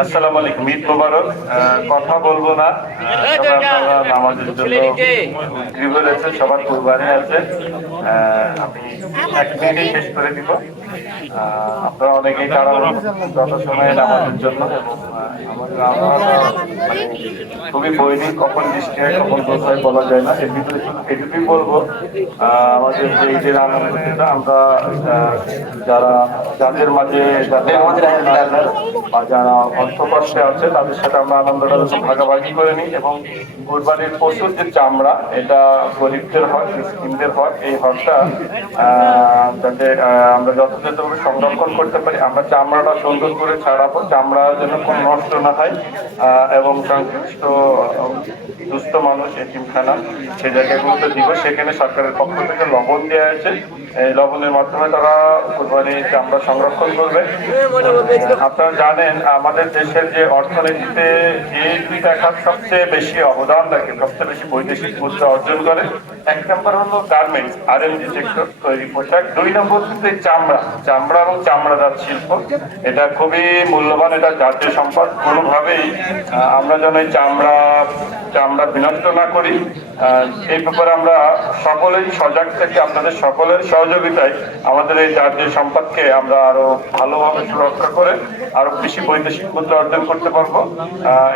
আসসালামু আলাইকুম, ঈদ মোবারক। কথা বলবো না, তবে আপনারা নামাজের জন্য উদ্গ্রীব রয়েছে, সবার কুরবানি আছে। আমি 1 মিনিটে শেষ করে দিব। আপনারা অনেকেই তাড়াহুড়ো করতেছেন যত সময় নামাজের জন্য, এবং আমাদের আবহাওয়াটা মানে খুবই বৈরী, কখন বৃষ্টি হয় কখন রোদ হয় বলা যায় না। এর ভিতরে শুধু এটুকুই বলবো, আমাদের যে ঈদের আনন্দটা আমরা যারা যাদের মাঝে যাদের বা যারা অর্থ কষ্টে আছে তাদের সাথে আমরা আনন্দটা ভাগাভাগি করে নিই, এবং কোরবানির পশুর যে চামড়া এটা গরিবদের হয়, মিসকিনদের হয়, এই হকটা যাতে আমরা যথাযথভাবে সংরক্ষণ করতে পারি। আমরা চামড়াটা সুন্দর করে ছাড়াবো, চামড়া যেন কোনো নষ্ট না হয়, এবং সংশ্লিষ্ট দুস্থ মানুষ এতিমখানা সে জায়গাগুলোতে দিব। সেখানে সরকারের পক্ষ থেকে লবণ দেওয়া আছে, এই লবণের মাধ্যমে তারা কোরবানি চামড়া সংরক্ষণ করবে। আপনারা জানেন আমাদের দেশের যে অর্থনীতিতে যে দুইটা খাত সবচেয়ে বেশি অবদান রাখে, সবচেয়ে বেশি বৈদেশিক মুদ্রা অর্জন করে, 1 নম্বর হলো গার্মেন্টস RMG সেক্টর, তৈরি পোশাক। 2 নম্বর হচ্ছে চামড়া, চামড়া এবং চামড়াজাত শিল্প। এটা খুবই মূল্যবান, এটা জাতীয় সম্পদ। কোনোভাবেই আমরা যেন এই চামড়া বিনষ্ট না করি, এই ব্যাপারে আমরা সকলেই সজাগ থেকে আপনাদের সকলের সহযোগিতায় আমাদের এই জাতীয় সম্পদকে আমরা আরো ভালোভাবে সুরক্ষা করে আরো বেশি বৈদেশিক মুদ্রা অর্জন করতে পারবো।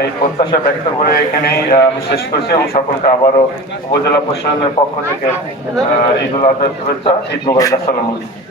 এই প্রত্যাশা ব্যক্ত করে এখানেই আমি শেষ করছি, এবং সকলকে আবারও উপজেলা প্রশাসনের পক্ষ থেকে ঈদুল আজহার শুভেচ্ছা। ঈদ মোবারক। আসসালামু আলাইকুম।